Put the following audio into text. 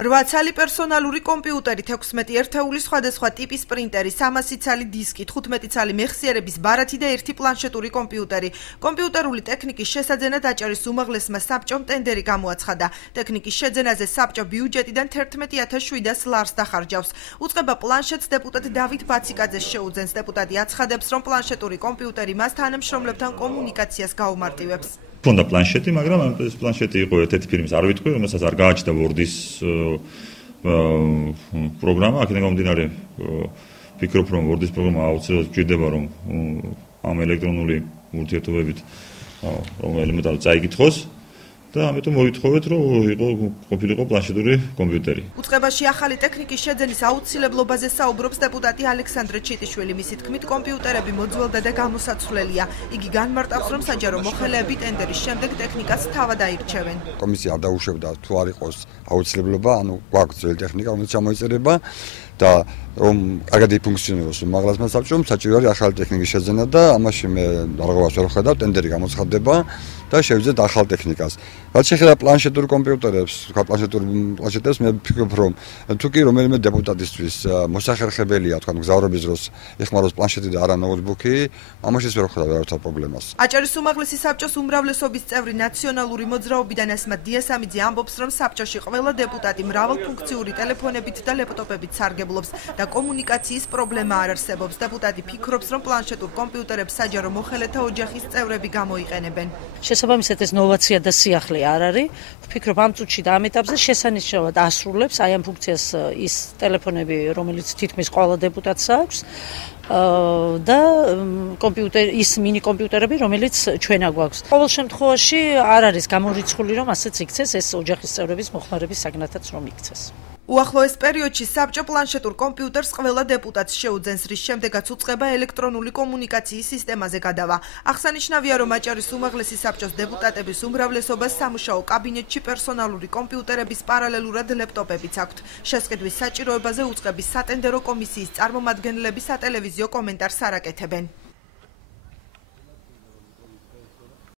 8 ცალი პერსონალური კომპიუტერი, 16 ერთეული სხვადასხვა ტიპის პრინტერი, 300 ცალი დისკი, 15 ცალი მეხსიერების ბარათი და 1 პლანშეტური კომპიუტერი. კომპიუტერული ტექნიკის შესაძენად აჭარის უმაღლესმა საბჭომ ტენდერი გამოაცხადა. ტექნიკის შეძენაზე საბჭო ბიუჯეტიდან 11700 ლარს დახარჯავს. უწყება პლანშეტს დეპუტატ დავით ბაციკაძეს შეუძენს. დეპუტატი აცხადებს, რომ პლანშეტური კომპიუტერი მას თანამშრომლებთან კომუნიკაციას გაუმარტივებს. Fonda planșeti, მაგრამ ეს planșeti იყო ერთ-ერთი ფირმის არ ვიტყვი, რომელსაც არ გააჩნდა Word-ის პროგრამა, აქედან გამომდინარე ვფიქრობ, რომ Word-ის პროგრამა აუცილებლად გვჭირდება, რომ ამ ელექტრონული ურთიერთობებით რომელიმე წაიკითხოს და ამიტომ მოვითხოვეთ, რომ ყოფილიყო პლანშეტური კომპიუტერი. უწყებაში ახალი ტექნიკის შეძენის აუცილებლობაზე საუბრობს დეპუტატი ალექსანდრე ჩიტიშვილი. მისი თქმით, კომპიუტერები მოძველდა და გამოსაცვლელია. იგი განმარტავს, რომ საჯარო მოხელეები ტენდერის შემდეგ ტექნიკას თავად აირჩევენ. კომისია არ დაუშვებდა თუ არ იყოს აუცილებლობა, ანუ გვაქვს ძველი ტექნიკა, რომელიც ჩამოიწერება და რომ კარგად იფუნქციონიროს უმაღლესმა საბჭომ, საჭირო არის ახალი ტექნიკის შეძენა და ამაში მე არღობას ვერ ვხედავ, ტენდერი გამოცხადდება და შევიძეთ ახალ ტექნიკას. რაც შეეხება პლანშეტურ კომპიუტერებს, პლანშეტებს, მე ვფიქრობ, რომ თუ კი რომელიმე დეპუტატისთვის მოსახერხებელია, თქვა მგზავრობის დროს ეხმაროს პლანშეტი და არა ნოუთბუქი, ამაშიც ვერ ვხედავ რათა პრობლემას. აჭარის უმაღლესი საბჭოს უმრავლესობის წევრი ნაციონალური მოძრაობიდან ასმათ დიასამიძე ამბობს, რომ საბჭოში ყველა დეპუტატი მრავალფუნქციური ტელეფონებით და ლეპტოპებით სარგებლობს და კომუნიკაციის პრობლემა არ არსებობს. დეპუტატი ფიქრობს, რომ პლანშეტურ კომპიუტერებს საჯარო მოხელეთა ოჯახის წევრები გამოიყენებენ. შესაბამისად ეს ნოვაცია და სიახლე არ არის. ვფიქრობ ამ წუთში და ამ ეტაპზე შესანიშნავად ასრულებს აი ამ ფუნქციას ის ტელეფონები, რომელიც თითქმის ყველა დეპუტატს აქვს და ის მინი კომპიუტერები, რომელიც ჩვენ აგვაქვს. ყოველ შემთხვევაში არ არის გამორიცხული, რომ ასეც იქცეს ეს ოჯახის წევრების მოხმარების საგნათაც რომ იქცეს. უახლოეს პერიოდში საბჭო პლანშეტურ კომპიუტერს ყველა დეპუტატს შეუძენს, რის შემდეგაც უწყება ელექტრონული კომუნიკაციის სისტემაზე გადავა. აღსანიშნავია, რომ აჭარის უმაღლესი საბჭოს დეპუტატების უმრავლესობას სამუშაო კაბინეტში პერსონალური კომპიუტერების პარალელურად ლეპტოპებიც აქვთ. შესყიდვის საჭიროებაზე უწყების სატენდერო კომისიის წარმომადგენლები სატელევიზიო კომენტარს არ აკეთებენ.